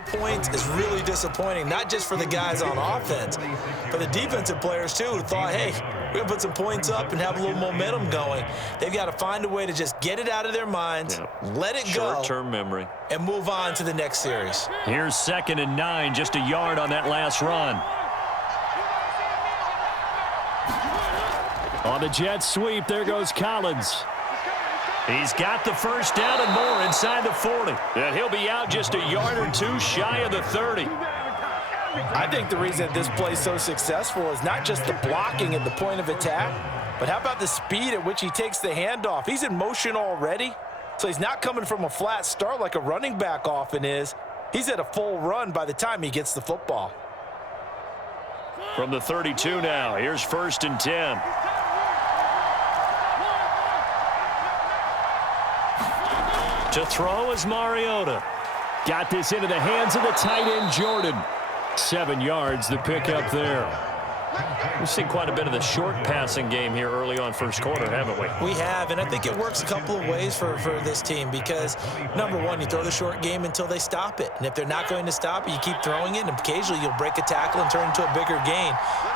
no points is really disappointing, not just for the guys on offense, but the defensive players too, who thought, hey, we're going to put some points up and have a little momentum going. They've got to find a way to just get it out of their minds, let it go, short-term memory, and move on to the next series. Here's 2nd and 9, just a yard on that last run. On the jet sweep, there goes Collins. He's got the first down and more inside the 40. And he'll be out just a yard or two shy of the 30. I think the reason this play is so successful is not just the blocking at the point of attack, but how about the speed at which he takes the handoff? He's in motion already, so he's not coming from a flat start like a running back often is. He's at a full run by the time he gets the football. From the 32 now, here's 1st and 10. To throw is Mariota. Got this into the hands of the tight end, Jordan. 7 yards, the pickup there. We've seen quite a bit of the short passing game here early on first quarter, haven't we? We have, and I think it works a couple of ways for this team because, number one, you throw the short game until they stop it. And if they're not going to stop it, you keep throwing it, and occasionally you'll break a tackle and turn into a bigger gain.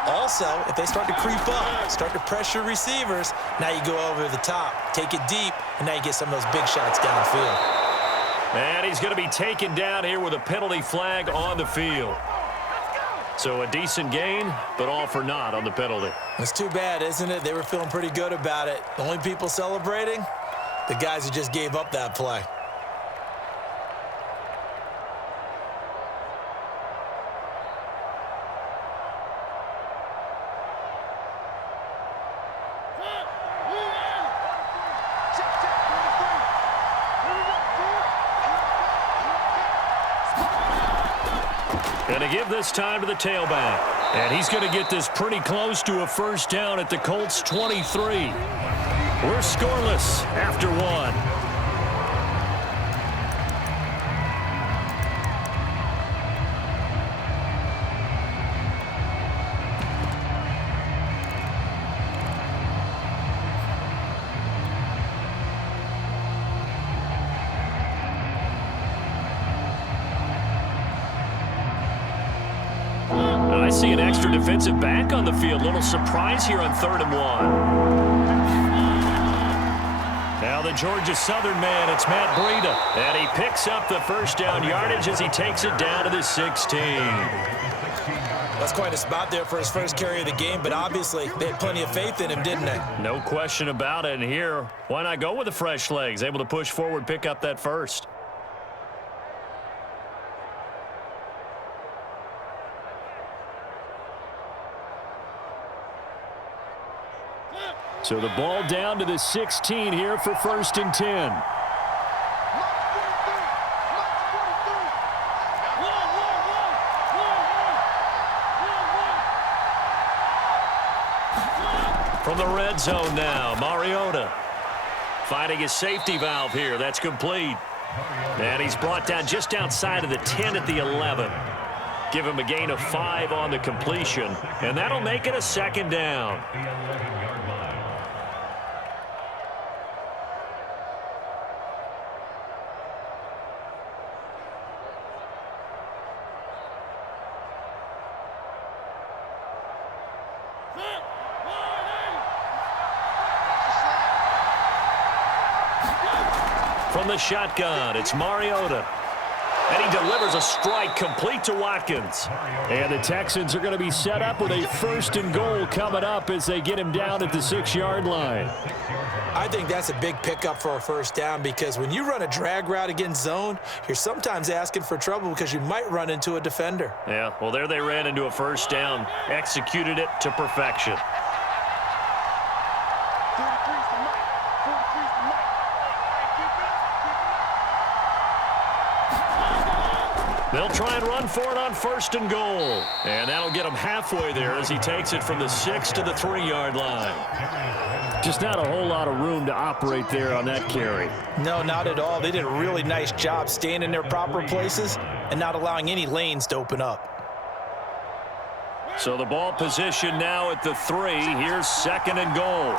Also, if they start to creep up, start to pressure receivers, now you go over the top, take it deep, and now you get some of those big shots downfield. And he's going to be taken down here with a penalty flag on the field. So a decent gain, but all for naught on the penalty. It's too bad, isn't it? They were feeling pretty good about it. The only people celebrating, the guys who just gave up that play. Going to give this time to the tailback. And he's going to get this pretty close to a first down at the Colts 23. We're scoreless after 1. I see an extra defensive back on the field. Little surprise here on 3rd and 1. Now the Georgia Southern man, it's Matt Breida. And he picks up the first down yardage as he takes it down to the 16. That's quite a spot there for his first carry of the game, but obviously they had plenty of faith in him, didn't they? No question about it. And here, why not go with the fresh legs? Able to push forward, pick up that first. So the ball down to the 16 here for 1st and 10. From the red zone now, Mariota finding his safety valve here. That's complete. And he's brought down just outside of the 10 at the 11. Give him a gain of 5 on the completion, and that'll make it a 2nd down. From the shotgun, it's Mariota. And he delivers a strike complete to Watkins. And the Texans are going to be set up with a 1st and goal coming up as they get him down at the 6-yard line. I think that's a big pickup for a first down because when you run a drag route against zone, you're sometimes asking for trouble because you might run into a defender. Yeah, well, there they ran into a first down, executed it to perfection. They'll try and run for it on 1st and goal. And that'll get him halfway there as he takes it from the 6 to the 3-yard line. Just not a whole lot of room to operate there on that carry. No, not at all. They did a really nice job staying in their proper places and not allowing any lanes to open up. So the ball position now at the 3. Here's 2nd and goal.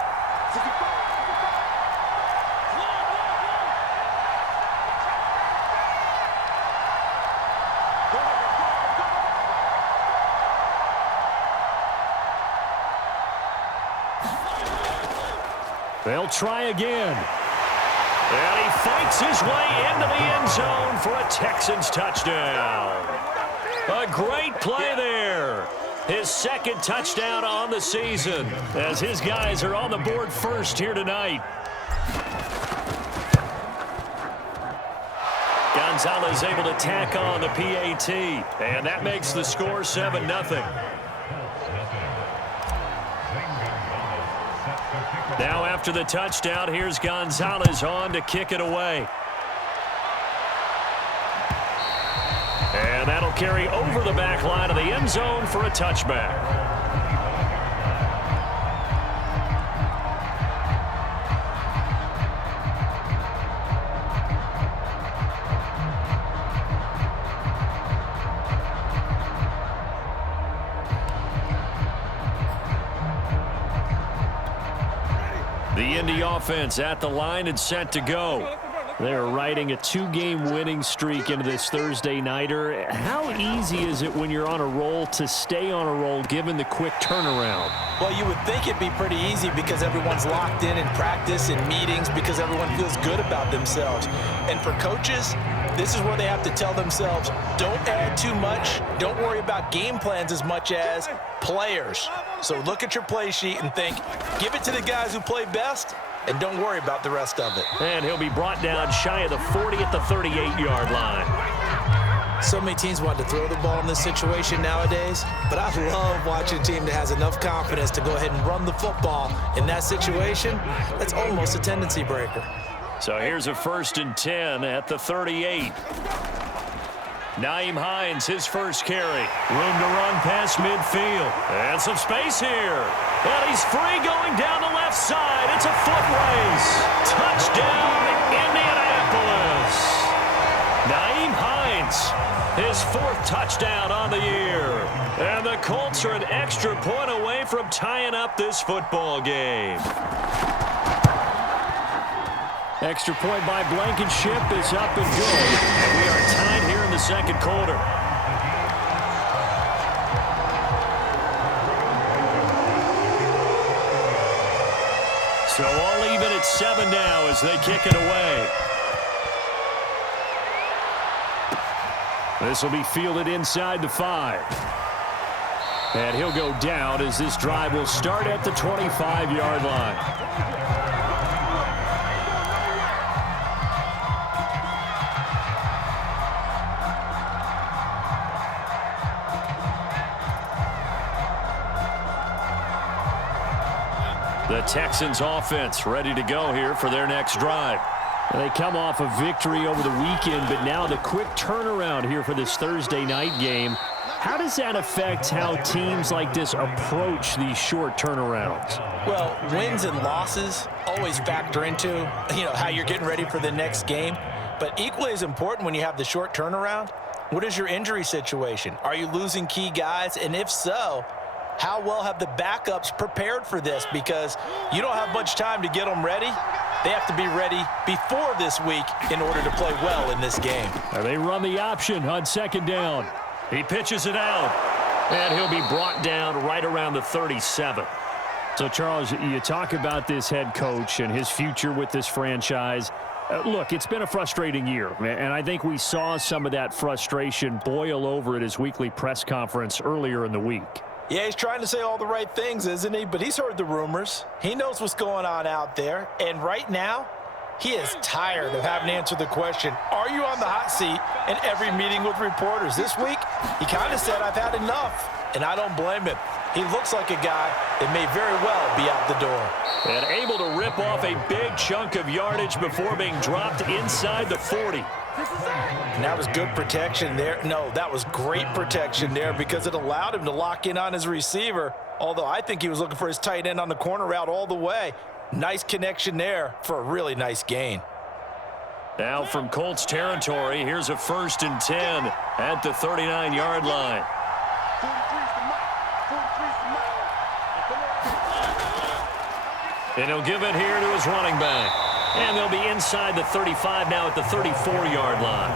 They'll try again. And he fights his way into the end zone for a Texans touchdown. A great play there. His second touchdown on the season as his guys are on the board first here tonight. Gonzalez able to tack on the PAT, and that makes the score 7-0. Now after the touchdown, here's Gonzalez on to kick it away. And that'll carry over the back line of the end zone for a touchback. The Indy offense at the line and set to go. They're riding a 2-game winning streak into this Thursday nighter. How easy is it when you're on a roll to stay on a roll given the quick turnaround? Well, you would think it'd be pretty easy because everyone's locked in practice and meetings because everyone feels good about themselves. And for coaches, this is where they have to tell themselves, don't add too much. Don't worry about game plans as much as players. So look at your play sheet and think, give it to the guys who play best, and don't worry about the rest of it. And he'll be brought down shy of the 40 at the 38-yard line. So many teams want to throw the ball in this situation nowadays, but I love watching a team that has enough confidence to go ahead and run the football in that situation. That's almost a tendency breaker. So here's a 1st and 10 at the 38. Nyheim Hines, his first carry. Room to run past midfield. And some space here. And he's free going down the left side. It's a foot race. Touchdown, Indianapolis. Nyheim Hines, his 4th touchdown on the year. And the Colts are an extra point away from tying up this football game. Extra point by Blankenship is up and good. And we are tied here in the second quarter. So all even at 7 now as they kick it away. This will be fielded inside the 5. And he'll go down as this drive will start at the 25-yard line. The Texans offense ready to go here for their next drive. They come off a victory over the weekend, but now the quick turnaround here for this Thursday night game. How does that affect how teams like this approach these short turnarounds? Well, wins and losses always factor into, how you're getting ready for the next game. But equally as important when you have the short turnaround, what is your injury situation? Are you losing key guys? And if so, how well have the backups prepared for this? Because you don't have much time to get them ready. They have to be ready before this week in order to play well in this game. They run the option on 2nd down. He pitches it out, and he'll be brought down right around the 37. So, Charles, you talk about this head coach and his future with this franchise. Look, it's been a frustrating year, and I think we saw some of that frustration boil over at his weekly press conference earlier in the week. Yeah, he's trying to say all the right things, isn't he? But he's heard the rumors. He knows what's going on out there. And right now, he is tired of having to answer the question, are you on the hot seat in every meeting with reporters? This week, he kind of said, I've had enough. And I don't blame him. He looks like a guy that may very well be out the door. And able to rip off a big chunk of yardage before being dropped inside the 40. And that was good protection there. No, that was great protection there because it allowed him to lock in on his receiver, although I think he was looking for his tight end on the corner route all the way. Nice connection there for a really nice gain. Now from Colts territory, here's a 1st and 10 at the 39-yard line. And he'll give it here to his running back. And they'll be inside the 35 now at the 34-yard line.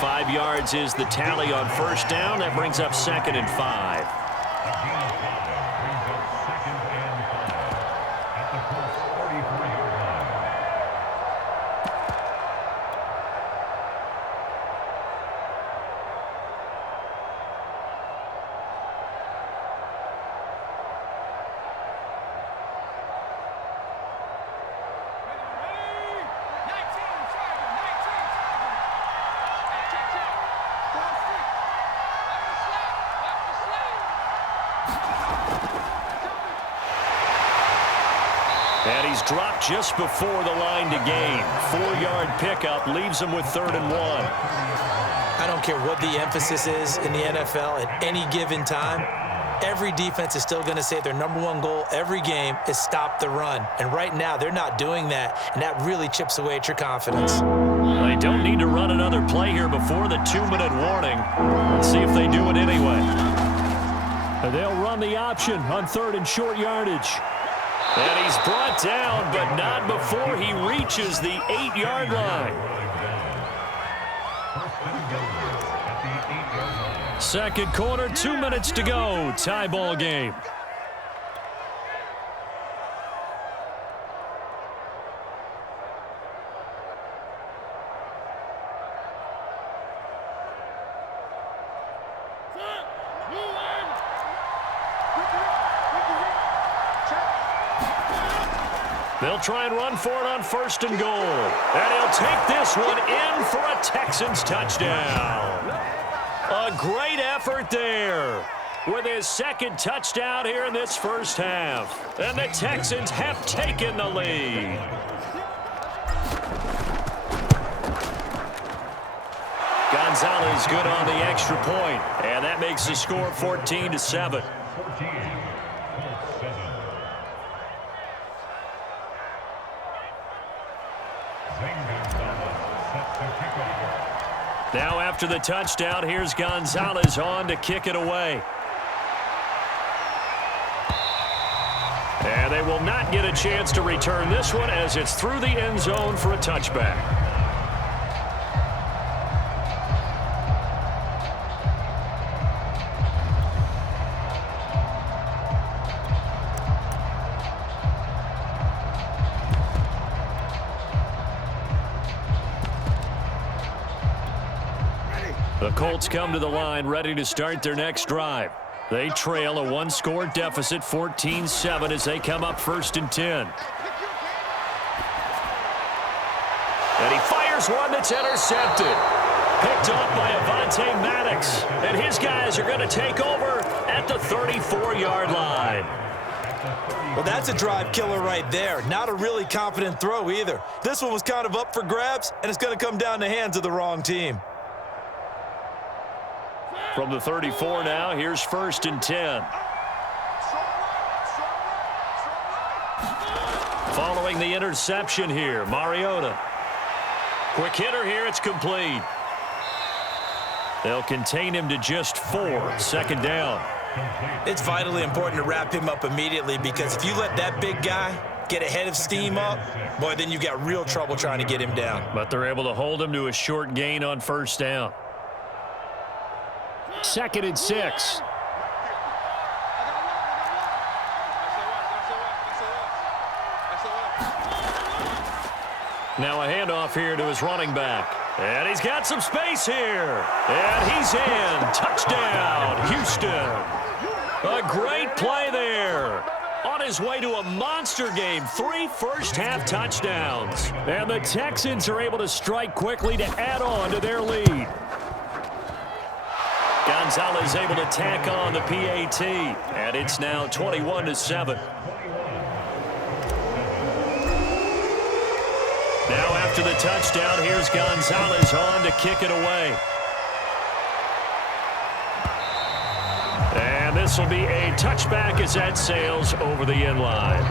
5 yards is the tally on 1st down. That brings up 2nd and 5. he's dropped just before the line to gain. 4-yard pickup leaves him with 3rd and 1. I don't care what the emphasis is in the NFL at any given time. Every defense is still going to say their #1 goal every game is stop the run. And right now, they're not doing that, and that really chips away at your confidence. They don't need to run another play here before the 2-minute warning. Let's see if they do it anyway. And they'll run the option on 3rd and short yardage. And he's brought down, but not before he reaches the 8-yard line. Second quarter, 2 minutes to go. Tie ball game. They'll try and run for it on 1st and goal. And he'll take this one in for a Texans touchdown. A great effort there with his 2nd touchdown here in this first half. And the Texans have taken the lead. Gonzalez good on the extra point. And that makes the score 14-7. Now after the touchdown, here's Gonzalez on to kick it away. And they will not get a chance to return this one as it's through the end zone for a touchback. The Colts come to the line ready to start their next drive. They trail a 1-score deficit, 14-7, as they come up 1st and 10. And he fires one that's intercepted. Picked off by Avonte Maddox. And his guys are going to take over at the 34-yard line. Well, that's a drive killer right there. Not a really confident throw either. This one was kind of up for grabs, and it's going to come down the hands of the wrong team. From the 34 now, here's 1st and 10. Following the interception here, Mariota. Quick hitter here, it's complete. They'll contain him to just 4, 2nd down. It's vitally important to wrap him up immediately because if you let that big guy get ahead of steam up, boy, then you've got real trouble trying to get him down. But they're able to hold him to a short gain on 1st down. 2nd and 6. Now a handoff here to his running back. And he's got some space here. And he's in. Touchdown, Houston. A great play there. On his way to a monster game. 3 first-half touchdowns. And the Texans are able to strike quickly to add on to their lead. Gonzalez able to tack on the PAT. And it's now 21-7. Now after the touchdown, here's Gonzalez on to kick it away. And this will be a touchback as that sails over the end line.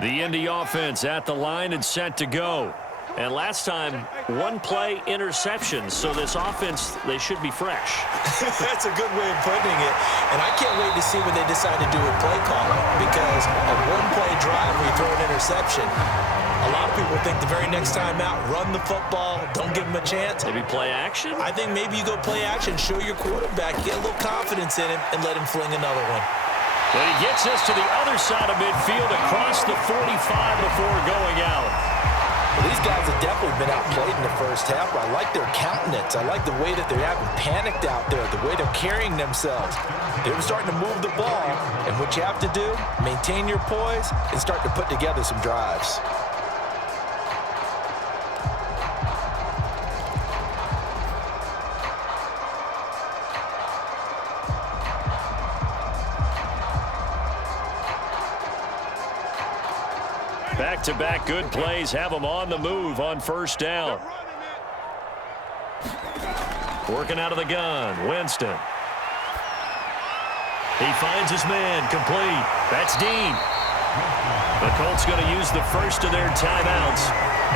The Indy offense at the line and set to go. And last time, 1-play interception. So this offense, they should be fresh. That's a good way of putting it. And I can't wait to see when they decide to do a play calling. Because a 1-play drive where you throw an interception, a lot of people think the very next time out, run the football, don't give them a chance. Maybe play action? I think maybe you go play action, show your quarterback, get a little confidence in him, and let him fling another one. But he gets us to the other side of midfield across the 45 before going out. These guys have definitely been outplayed in the first half, but I like their countenance. I like the way that they're acting panicked out there, the way they're carrying themselves. They're starting to move the ball, and what you have to do, maintain your poise and start to put together some drives. Back-to-back good plays have them on the move on first down. Working out of the gun, Winston. He finds his man, complete. That's Dean. The Colts going to use the first of their timeouts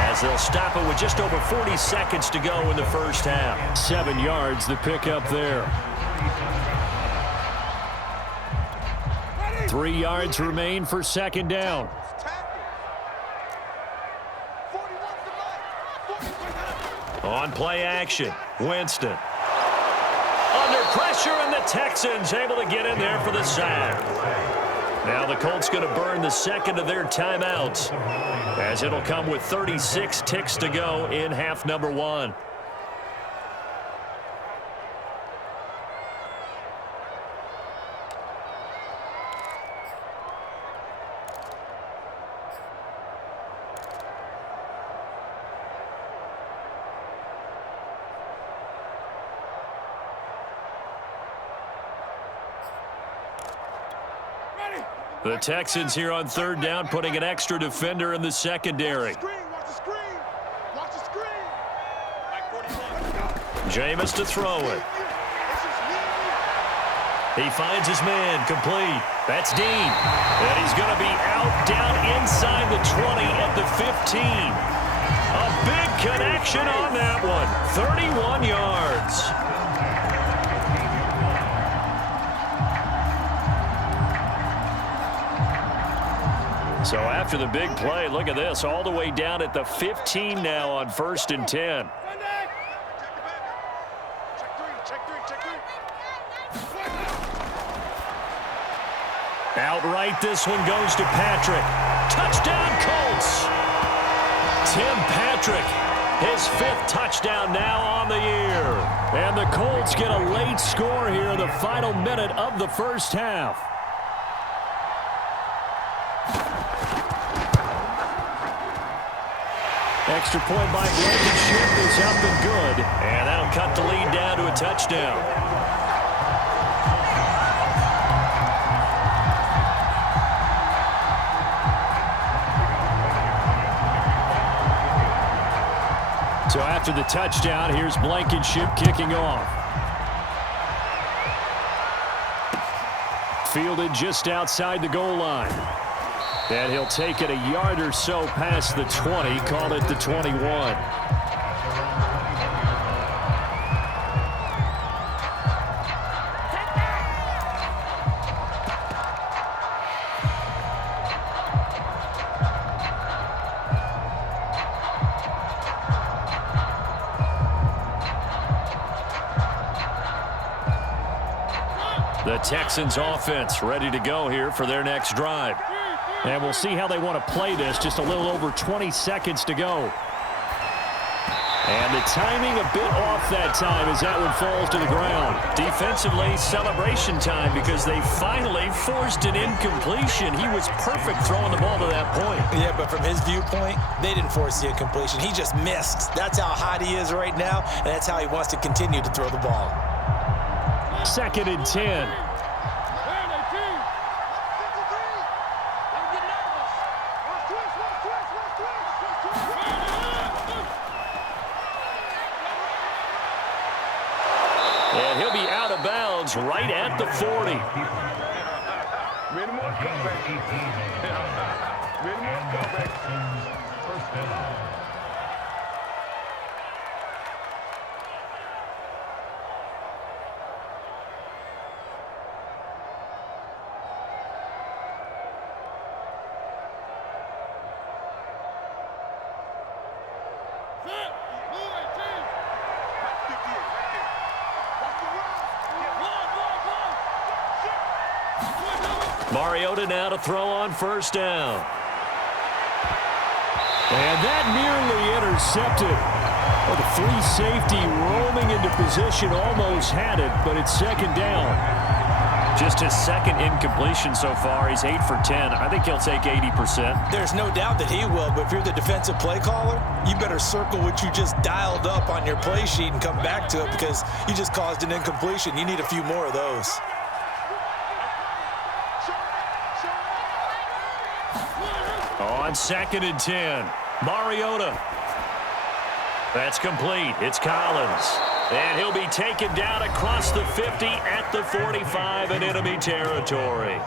as they'll stop it with just over 40 seconds to go in the first half. 7 yards the pickup there. 3 yards remain for second down. On play action, Winston. Under pressure, and the Texans able to get in there for the sack. Now the Colts going to burn the second of their timeouts as it'll come with 36 ticks to go in half number 1. The Texans here on third down, putting an extra defender in the secondary. Jameis to throw it. He finds his man, complete. That's Dean. And he's going to be out down inside the 20 at the 15. A big connection on that one. 31 yards. So after the big play, look at this, all the way down at the 15 now on 1st and 10. Outright, this one goes to Patrick. Touchdown, Colts. Tim Patrick, his 5th touchdown now on the year. And the Colts get a late score here in the final minute of the first half. Extra point by Blankenship is up and good. And that'll cut the lead down to a touchdown. So after the touchdown, here's Blankenship kicking off. Fielded just outside the goal line. And he'll take it a yard or so past the 20, call it the 21. The Texans offense ready to go here for their next drive. And we'll see how they want to play this. Just a little over 20 seconds to go. And the timing a bit off that time as that one falls to the ground. Defensively, celebration time because they finally forced an incompletion. He was perfect throwing the ball to that point. Yeah, but from his viewpoint, they didn't force the incompletion. He just missed. That's how hot he is right now, and that's how he wants to continue to throw the ball. 2nd and 10. And he'll be out of bounds right at the 40. Mariota now to throw on first down. And that nearly intercepted. Well, the free safety roaming into position almost had it, but it's second down. Just his second incompletion so far. He's 8 for 10. I think he'll take 80%. There's no doubt that he will, but if you're the defensive play caller, you better circle what you just dialed up on your play sheet and come back to it because you just caused an incompletion. You need a few more of those. On 2nd and 10, Mariota. That's complete. It's Collins. And he'll be taken down across the 50 at the 45 in enemy territory.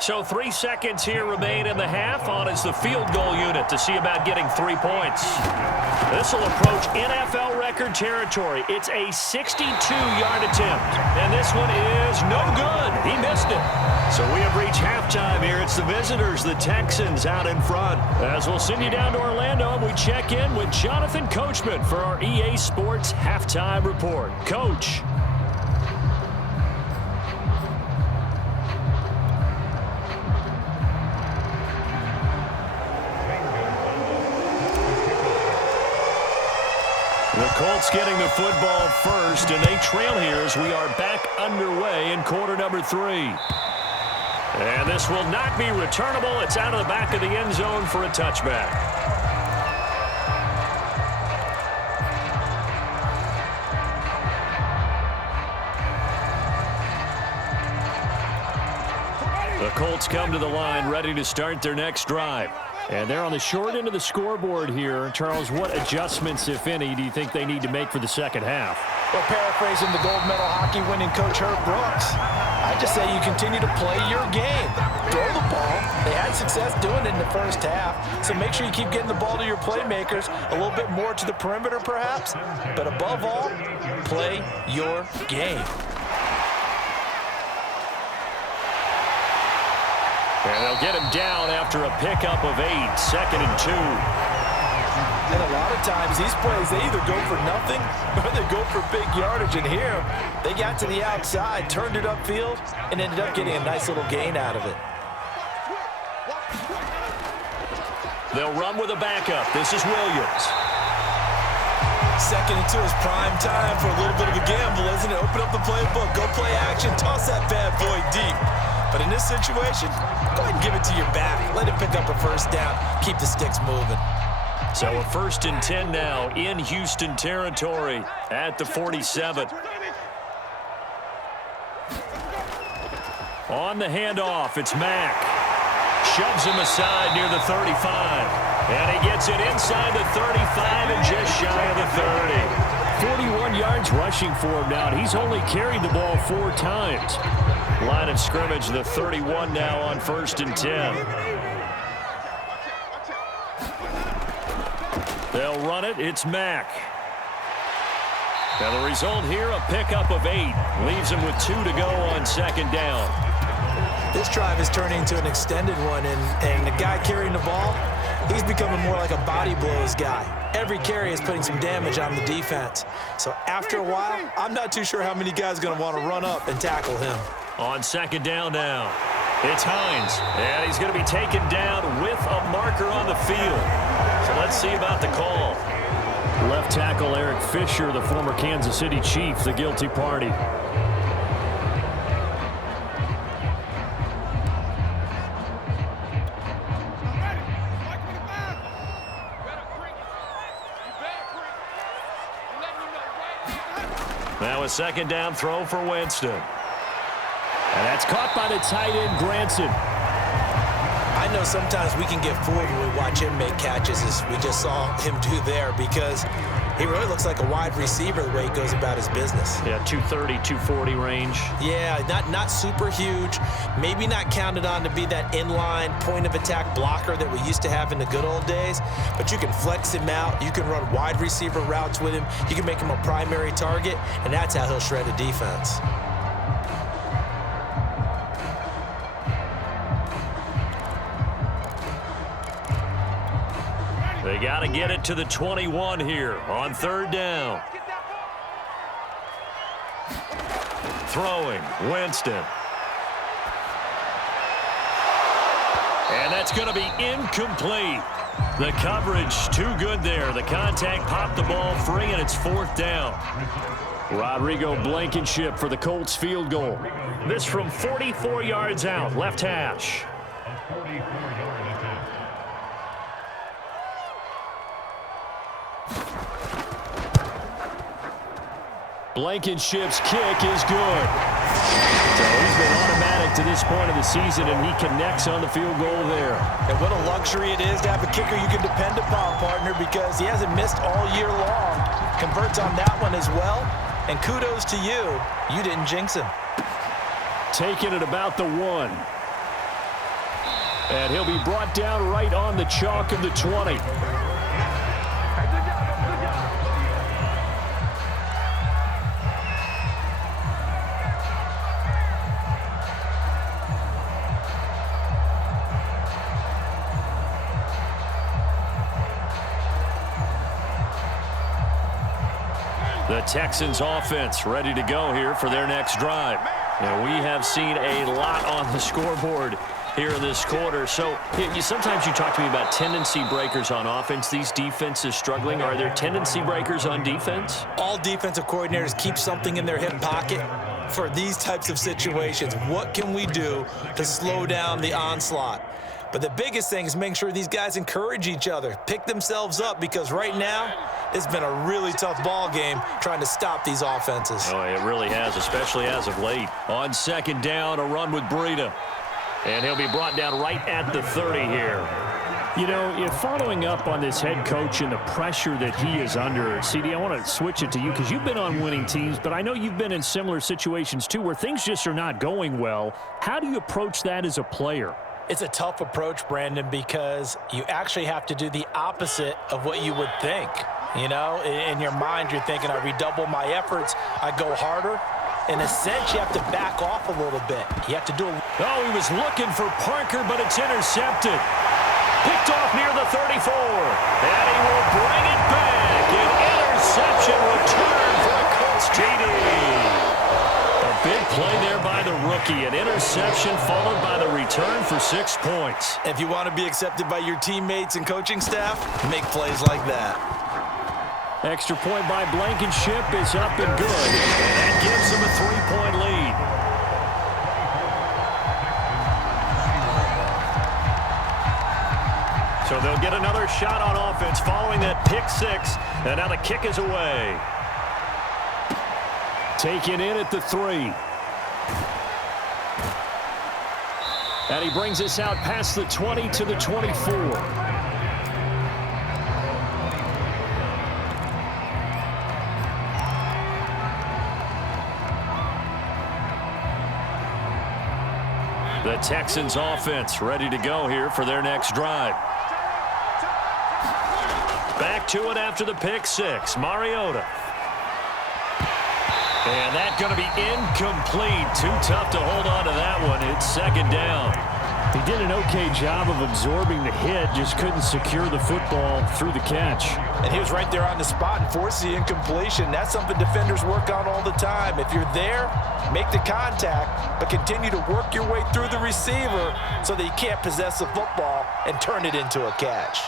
So 3 seconds here remain in the half. On is the field goal unit to see about getting 3 points. This will approach NFL record territory. It's a 62-yard attempt. And this one is no good. He missed it. So we have reached halftime here. It's the visitors, the Texans, out in front. As we'll send you down to Orlando, and we check in with Jonathan Coachman for our EA Sports Halftime Report. Coach. The Colts getting the football first, and they trail here as we are back underway in quarter number 3. And this will not be returnable. It's out of the back of the end zone for a touchback. The Colts come to the line ready to start their next drive. And they're on the short end of the scoreboard here. Charles, what adjustments, if any, do you think they need to make for the second half? Well, paraphrasing the gold medal hockey winning coach Herb Brooks, I just say you continue to play your game. Throw the ball. They had success doing it in the first half, so make sure you keep getting the ball to your playmakers, a little bit more to the perimeter perhaps, but above all, play your game. And they'll get him down after a pickup of 8, 2nd and 2. And a lot of times, these plays, they either go for nothing or they go for big yardage. And here, they got to the outside, turned it upfield, and ended up getting a nice little gain out of it. They'll run with a backup. This is Williams. 2nd and 2 is prime time for a little bit of a gamble, isn't it? Open up the playbook, go play action, toss that bad boy deep. But in this situation, go ahead and give it to your back. Let it pick up a first down. Keep the sticks moving. So a 1st and 10 now in Houston territory at the 47. On the handoff, it's Mack. Shoves him aside near the 35. And he gets it inside the 35 and just shy of the 30. 41 yards rushing for him now, and he's only carried the ball 4 times. Line of scrimmage, the 31 now on 1st and 10. They'll run it. It's Mack. Now the result here, a pickup of 8. Leaves him with 2 to go on 2nd down. This drive is turning into an extended one, and the guy carrying the ball, he's becoming more like a body blows guy. Every carry is putting some damage on the defense. So after a while, I'm not too sure how many guys are going to want to run up and tackle him. On 2nd down now, it's Hines. And he's going to be taken down with a marker on the field. So let's see about the call. Left tackle Eric Fisher, the former Kansas City Chief, the guilty party. Now a 2nd down throw for Winston. And that's caught by the tight end, Granson. I know sometimes we can get fooled when we watch him make catches, as we just saw him do there, because he really looks like a wide receiver the way he goes about his business. Yeah, 230, 240 range. Yeah, not super huge. Maybe not counted on to be that inline point-of-attack blocker that we used to have in the good old days, but you can flex him out. You can run wide receiver routes with him. You can make him a primary target, and that's how he'll shred a defense. They got to get it to the 21 here on 3rd down. Throwing, Winston. And that's going to be incomplete. The coverage too good there. The contact popped the ball free, and it's 4th down. Rodrigo Blankenship for the Colts field goal. This from 44 yards out, left hash. Blankenship's kick is good. So he's been automatic to this point of the season, and he connects on the field goal there. And what a luxury it is to have a kicker you can depend upon, partner, because he hasn't missed all year long. Converts on that one as well. And kudos to you. You didn't jinx him. Taking it about the 1. And he'll be brought down right on the chalk of the 20. The Texans offense ready to go here for their next drive. Now, we have seen a lot on the scoreboard here in this quarter. So sometimes you talk to me about tendency breakers on offense. These defenses struggling. Are there tendency breakers on defense? All defensive coordinators keep something in their hip pocket for these types of situations. What can we do to slow down the onslaught? But the biggest thing is making sure these guys encourage each other, pick themselves up, because right now it's been a really tough ball game trying to stop these offenses. Oh, it really has, especially as of late. On 2nd down, a run with Breida. And he'll be brought down right at the 30 here. You know, following up on this head coach and the pressure that he is under, CD, I want to switch it to you because you've been on winning teams, but I know you've been in similar situations too where things just are not going well. How do you approach that as a player? It's a tough approach, Brandon, because you actually have to do the opposite of what you would think. You know, in your mind, you're thinking, I redouble my efforts, I go harder. In a sense, you have to back off a little bit. You have to do a... Oh, he was looking for Parker, but it's intercepted. Picked off near the 34. And he will bring it back. An interception return for the Colts TD. Big play there by the rookie. An interception followed by the return for 6 points. If you want to be accepted by your teammates and coaching staff, make plays like that. Extra point by Blankenship is up and good. And that gives them a 3-point lead. So they'll get another shot on offense following that pick 6. And now the kick is away. Taken in at the 3. And he brings us out past the 20 to the 24. The Texans offense ready to go here for their next drive. Back to it after the pick 6. Mariota. And that's going to be incomplete. Too tough to hold on to that one. It's 2nd down. He did an okay job of absorbing the hit, just couldn't secure the football through the catch. And he was right there on the spot and forced the incompletion. That's something defenders work on all the time. If you're there, make the contact, but continue to work your way through the receiver so that you can't possess the football and turn it into a catch.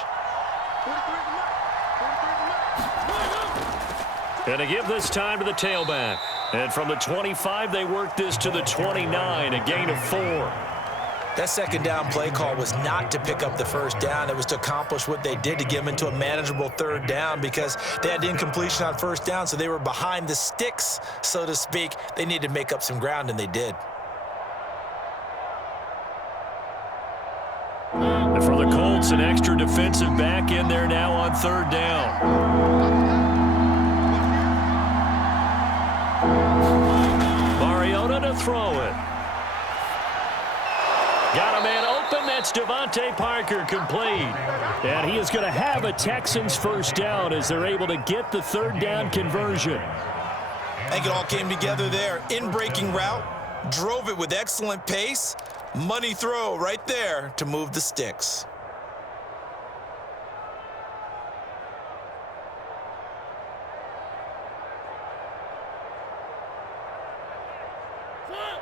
And to give this time to the tailback. And from the 25, they work this to the 29, a gain of 4. That 2nd down play call was not to pick up the 1st down. It was to accomplish what they did to get them into a manageable 3rd down because they had incompletion on 1st down, so they were behind the sticks, so to speak. They needed to make up some ground, and they did. And for the Colts, an extra defensive back in there now on 3rd down. Mariota to throw it. Got a man open. That's Devontae Parker, complete. And he is going to have a Texans 1st down as they're able to get the 3rd down conversion. I think it all came together there. In-breaking route, drove it with excellent pace. Money throw right there to move the sticks.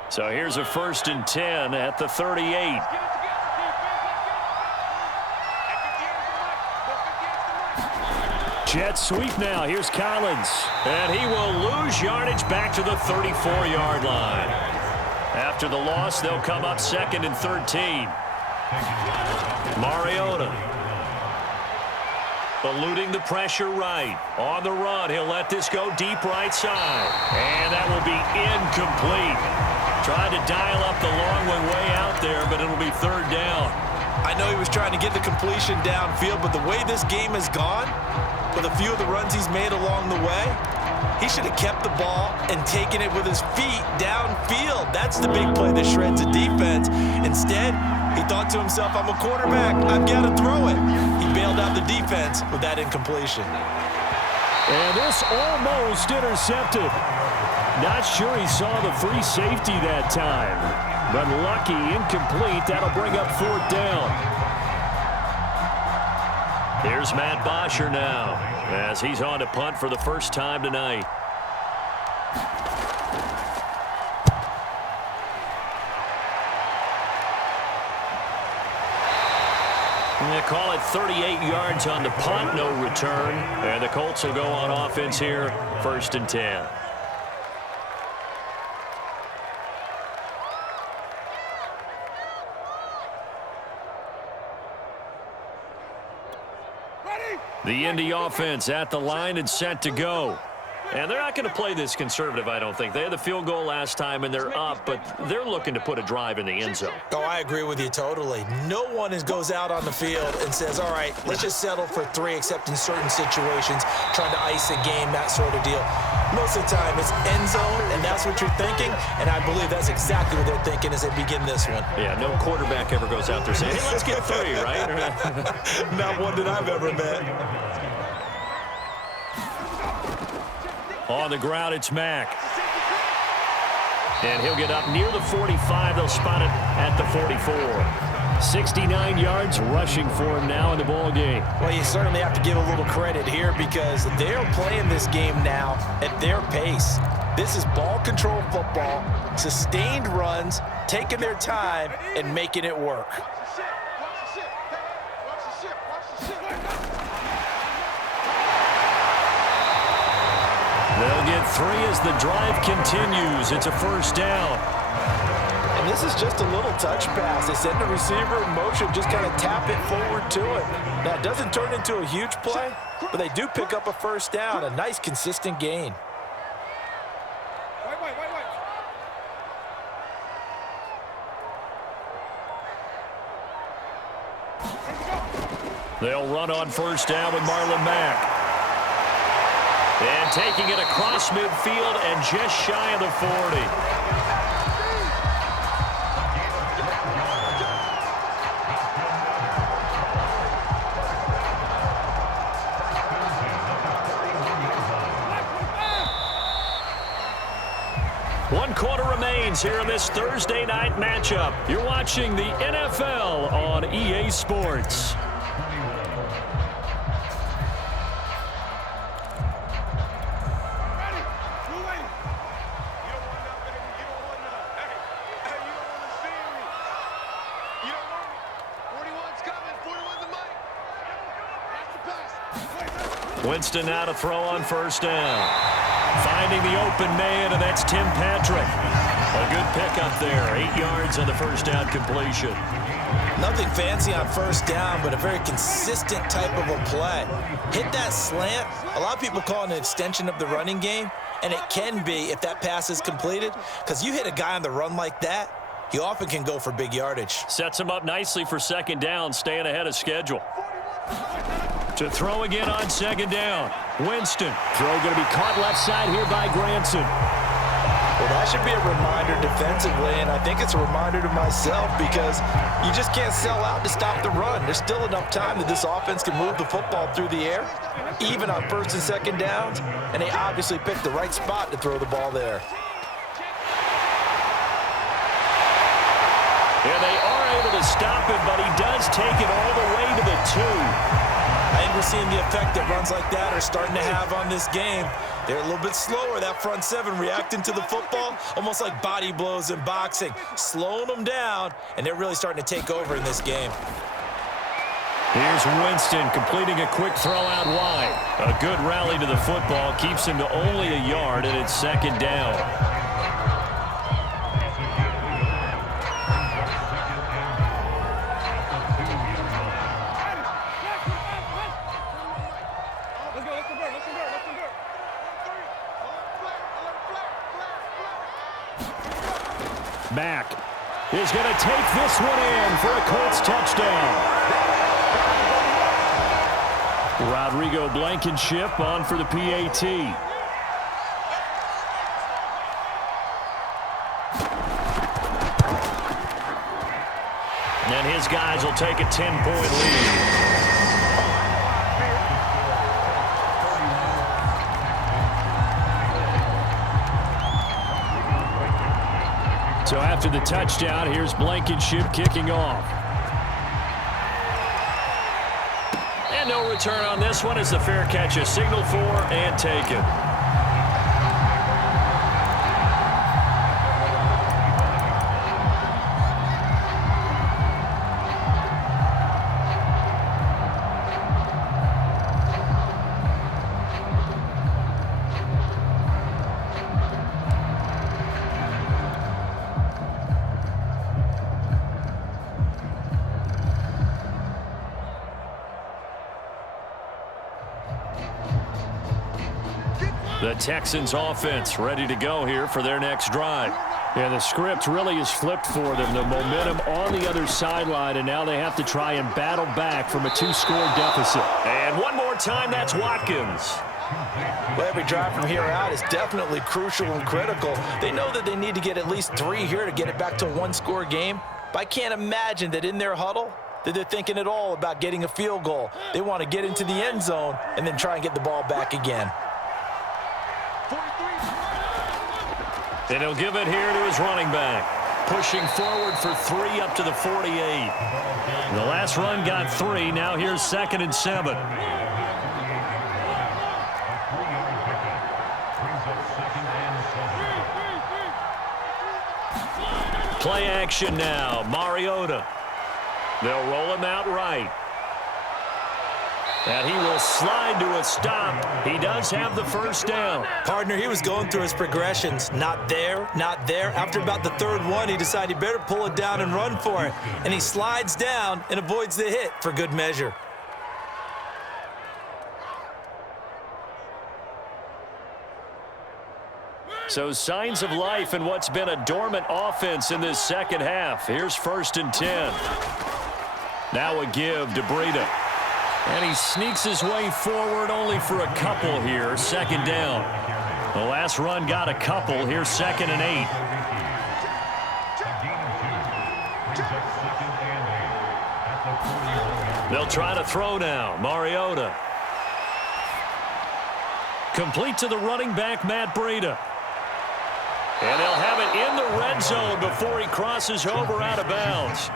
So here's a 1st and 10 at the 38. Jet sweep now. Here's Collins. And he will lose yardage back to the 34-yard line. After the loss, they'll come up 2nd and 13. Mariota eluding the pressure right. On the run, he'll let this go deep right side. And that will be incomplete. Tried to dial up the long one way out there, but it'll be 3rd down. I know he was trying to get the completion downfield, but the way this game has gone, with a few of the runs he's made along the way, he should have kept the ball and taken it with his feet downfield. That's the big play that shreds a defense. Instead, he thought to himself, I'm a quarterback, I've got to throw it. He bailed out the defense with that incompletion. And this almost intercepted. Not sure he saw the free safety that time, but lucky, incomplete. That'll bring up 4th down. Here's Matt Bosher now, as he's on to punt for the first time tonight. They call it 38 yards on the punt, no return. And the Colts will go on offense here, 1st and 10. The Indy offense at the line and set to go. And they're not going to play this conservative, I don't think. They had the field goal last time, and they're up, but they're looking to put a drive in the end zone. Oh, I agree with you totally. No one goes out on the field and says, all right, let's just settle for 3, except in certain situations, trying to ice a game, that sort of deal. Most of the time, it's end zone, and that's what you're thinking, and I believe that's exactly what they're thinking as they begin this one. Yeah, no quarterback ever goes out there saying, hey, let's get 3, right? Not one that I've ever met. On the ground, it's Mack. And he'll get up near the 45. They'll spot it at the 44. 69 yards rushing for him now in the ball game. Well, you certainly have to give a little credit here because they're playing this game now at their pace. This is ball control football, sustained runs, taking their time and making it work. They'll get 3 as the drive continues. It's a 1st down. And this is just a little touch pass. They send the receiver in motion, just kind of tap it forward to it. Now, it doesn't turn into a huge play, but they do pick up a 1st down, a nice, consistent gain. They'll run on 1st down with Marlon Mack. And taking it across midfield and just shy of the 40. One quarter remains here in this Thursday night matchup. You're watching the NFL on EA Sports. Winston now to throw on 1st down. Finding the open man, and that's Tim Patrick. A good pickup there. 8 yards on the 1st down completion. Nothing fancy on 1st down, but a very consistent type of a play. Hit that slant. A lot of people call it an extension of the running game, and it can be if that pass is completed, because you hit a guy on the run like that, he often can go for big yardage. Sets him up nicely for 2nd down, staying ahead of schedule. To throw again on 2nd down. Winston. Throw going to be caught left side here by Granson. Well, that should be a reminder defensively, and I think it's a reminder to myself because you just can't sell out to stop the run. There's still enough time that this offense can move the football through the air, even on 1st and 2nd downs, and they obviously picked the right spot to throw the ball there. And they are able to stop him, but he does take it all the way to the 2. I think we're seeing the effect that runs like that are starting to have on this game. They're a little bit slower, that front seven, reacting to the football, almost like body blows in boxing, slowing them down, and they're really starting to take over in this game. Here's Winston completing a quick throw out wide. A good rally to the football keeps him to only a yard, and it's second down. Mack is going to take this one in for a Colts touchdown. Rodrigo Blankenship on for the PAT. And his guys will take a 10-point lead. So after the touchdown, here's Blankenship kicking off. And no return on this one as the fair catch is signaled for and taken. The Texans offense ready to go here for their next drive. Yeah, the script really is flipped for them. The momentum on the other sideline, and now they have to try and battle back from a 2-score deficit. And one more time, that's Watkins. Well, every drive from here out is definitely crucial and critical. They know that they need to get at least 3 here to get it back to a 1-score game. But I can't imagine that in their huddle that they're thinking at all about getting a field goal. They want to get into the end zone and then try and get the ball back again. And he'll give it here to his running back. Pushing forward for 3 up to the 48. The last run got 3. Now here's 2nd and 7. Play action now. Mariota. They'll roll him out right. And he will slide to a stop. He does have the first down. Partner, he was going through his progressions. Not there, not there. After about the 3rd one, he decided he better pull it down and run for it. And he slides down and avoids the hit for good measure. So signs of life in what's been a dormant offense in this second half. Here's 1st and 10. Now a give to Breida. And he sneaks his way forward only for a couple here. 2nd down. The last run got a couple. Here's 2nd and 8. They'll try to throw now. Mariota. Complete to the running back, Matt Breida. And they'll have it in the red zone before he crosses over out of bounds.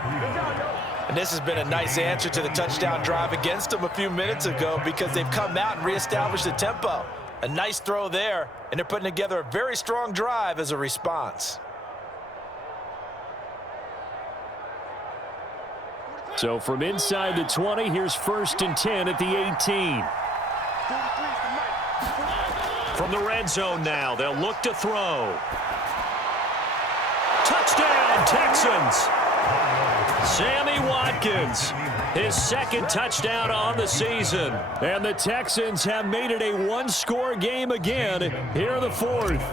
And this has been a nice answer to the touchdown drive against them a few minutes ago because they've come out and reestablished the tempo. A nice throw there, and they're putting together a very strong drive as a response. So from inside the 20, here's 1st and 10 at the 18. From the red zone now, they'll look to throw. Touchdown, Texans! Sammy Watkins, his 2nd touchdown on the season. And the Texans have made it a 1-score game again here in the 4th.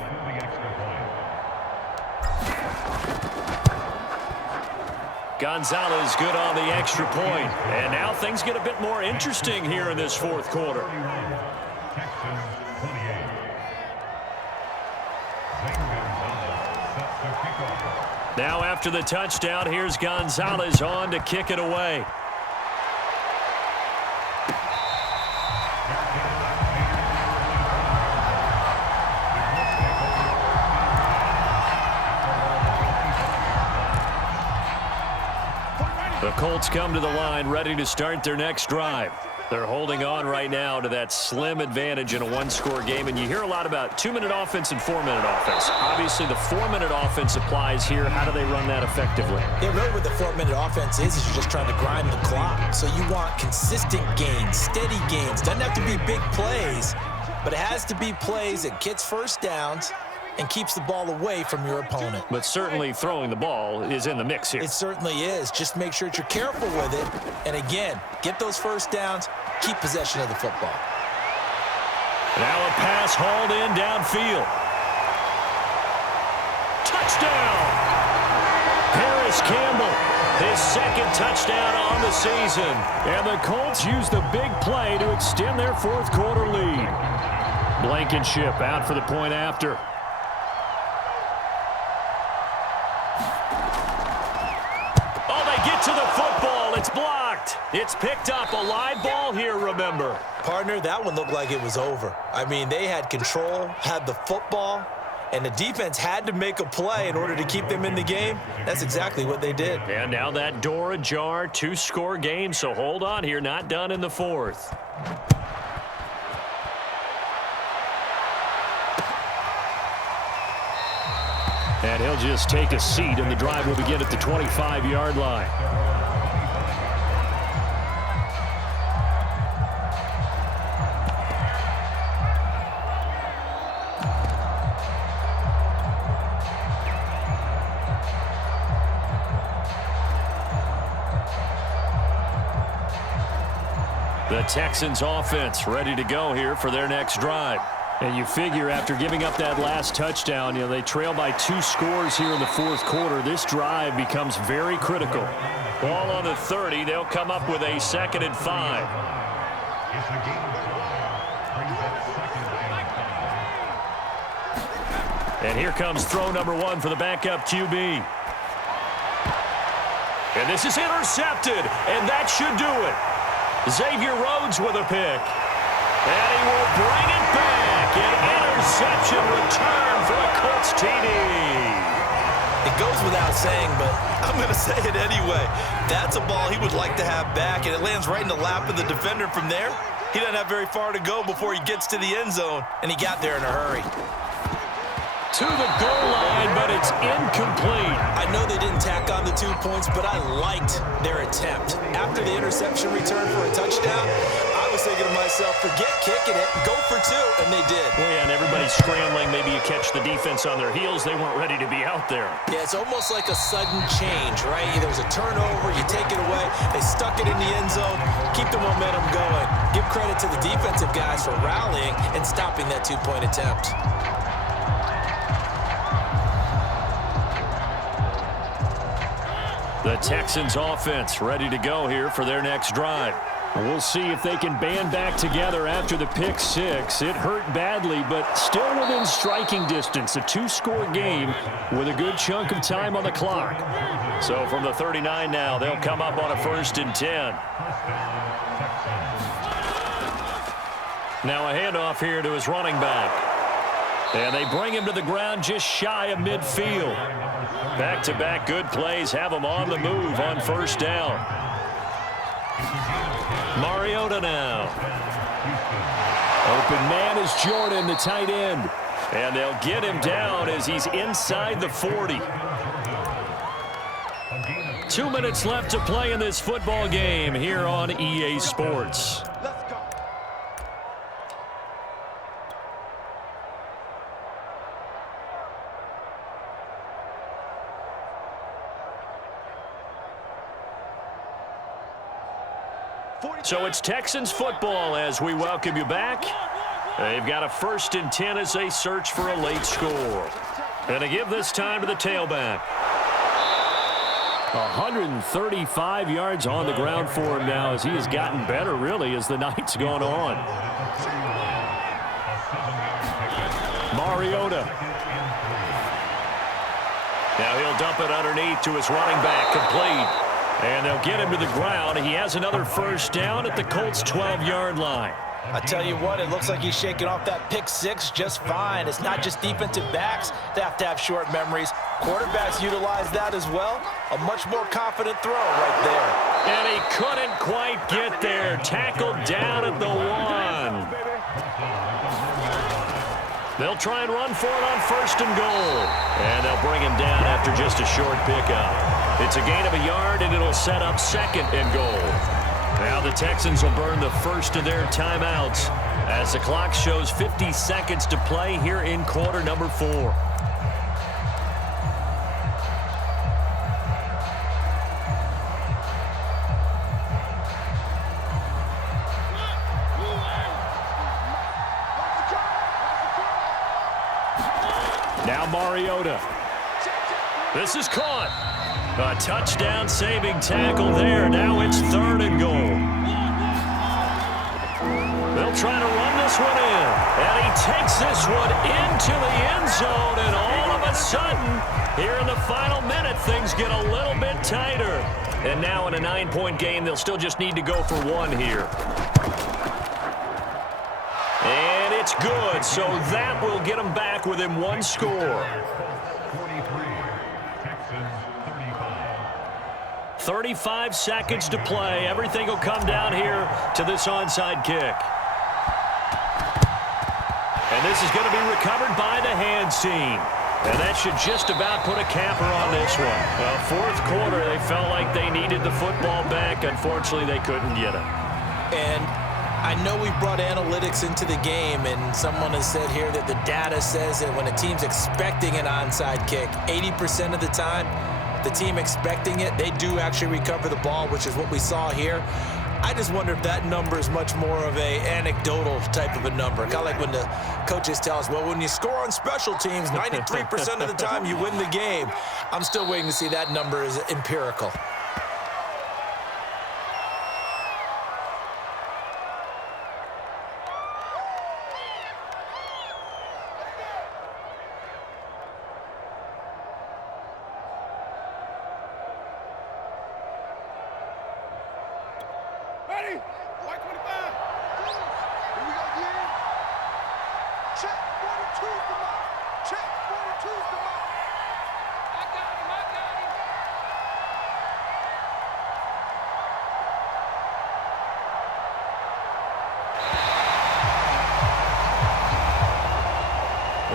Gonzalez good on the extra point. And now things get a bit more interesting here in this 4th quarter. Now after the touchdown, here's Gonzalez on to kick it away. The Colts come to the line ready to start their next drive. They're holding on right now to that slim advantage in a one-score game, and you hear a lot about 2-minute offense and 4-minute offense. Obviously, the 4-minute offense applies here. How do they run that effectively? Yeah, really what the 4-minute offense is you're just trying to grind the clock. So you want consistent gains, steady gains. Doesn't have to be big plays, but it has to be plays that gets first downs and keeps the ball away from your opponent. But certainly throwing the ball is in the mix here. It certainly is. Just make sure that you're careful with it. And again, get those first downs, keep possession of the football. Now a pass hauled in downfield. Touchdown! Paris Campbell, his second touchdown on the season. And the Colts use the big play to extend their fourth quarter lead. Blankenship out for the point after. To the football, it's blocked. It's picked up, a live ball here, remember. Partner, that one looked like it was over. I mean, they had control, had the football, and the defense had to make a play in order to keep them in the game. That's exactly what they did. And now that door ajar, 2-score game, so hold on here, not done in the fourth. And he'll just take a seat, and the drive will begin at the 25-yard line. The Texans offense ready to go here for their next drive. And you figure after giving up that last touchdown, they trail by 2 scores here in the fourth quarter. This drive becomes very critical. Ball on the 30. They'll come up with a 2nd and 5. And here comes throw number 1 for the backup QB. And this is intercepted, and that should do it. Xavier Rhodes with a pick. And he will bring it back. An interception return for a Colts TD. It goes without saying, but I'm going to say it anyway. That's a ball he would like to have back, and it lands right in the lap of the defender from there. He doesn't have very far to go before he gets to the end zone, and he got there in a hurry. To the goal line, but it's incomplete. I know they didn't tack on the 2 points, but I liked their attempt. After the interception return for a touchdown, I was thinking to myself, forget kicking it, go for 2, and they did. Well, yeah, and everybody's scrambling. Maybe you catch the defense on their heels. They weren't ready to be out there. Yeah, it's almost like a sudden change, right? There's a turnover, you take it away, they stuck it in the end zone, keep the momentum going. Give credit to the defensive guys for rallying and stopping that 2-point attempt. The Texans offense ready to go here for their next drive. We'll see if they can band back together after the pick 6. It hurt badly, but still within striking distance. A 2-score game with a good chunk of time on the clock. So from the 39 now, they'll come up on a 1st and 10. Now a handoff here to his running back. And they bring him to the ground just shy of midfield. Back-to-back good plays have him on the move on 1st down. Mariota now. Open man is Jordan, the tight end. And they'll get him down as he's inside the 40. 2 minutes left to play in this football game here on EA Sports. So it's Texans football as we welcome you back. They've got a 1st and 10 as they search for a late score. And they give this time to the tailback. 135 yards on the ground for him now as he has gotten better, really, as the night's gone on. Mariota. Now he'll dump it underneath to his running back, complete. And they'll get him to the ground. He has another 1st down at the Colts' 12-yard line. I tell you what, it looks like he's shaking off that pick six just fine. It's not just defensive backs that have short memories. Quarterbacks utilize that as well. A much more confident throw right there. And he couldn't quite get there. Tackled down at the 1. They'll try and run for it on 1st and goal. And they'll bring him down after just a short pickup. It's a gain of a yard, and it'll set up 2nd and goal. Now the Texans will burn the first of their timeouts as the clock shows 50 seconds to play here in quarter number 4. Now Mariota. This is caught. A touchdown-saving tackle there. Now it's 3rd and goal. They'll try to run this one in. And he takes this one into the end zone. And all of a sudden, here in the final minute, things get a little bit tighter. And now in a 9-point game, they'll still just need to go for 1 here. And it's good. So that will get them back within 1 score. 35 seconds to play. Everything will come down here to this onside kick. And this is going to be recovered by the hands team. And that should just about put a capper on this one. Well, 4th quarter, they felt like they needed the football back. Unfortunately, they couldn't get it. And I know we brought analytics into the game, and someone has said here that the data says that when a team's expecting an onside kick, 80% of the time, the team expecting it, they do actually recover the ball, which is what we saw here. I just wonder if that number is much more of a anecdotal type of a number. Kind of like when the coaches tell us, well, when you score on special teams, 93% of the time you win the game. I'm still waiting to see that number is empirical.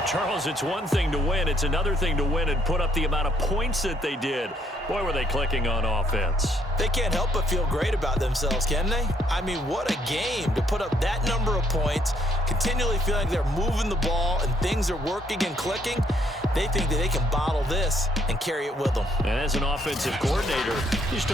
Charles, it's one thing to win. It's another thing to win and put up the amount of points that they did. Boy, were they clicking on offense. They can't help but feel great about themselves, can they? I mean, what a game to put up that number of points, continually feeling like they're moving the ball and things are working and clicking. They think that they can bottle this and carry it with them. And as an offensive coordinator, you just don't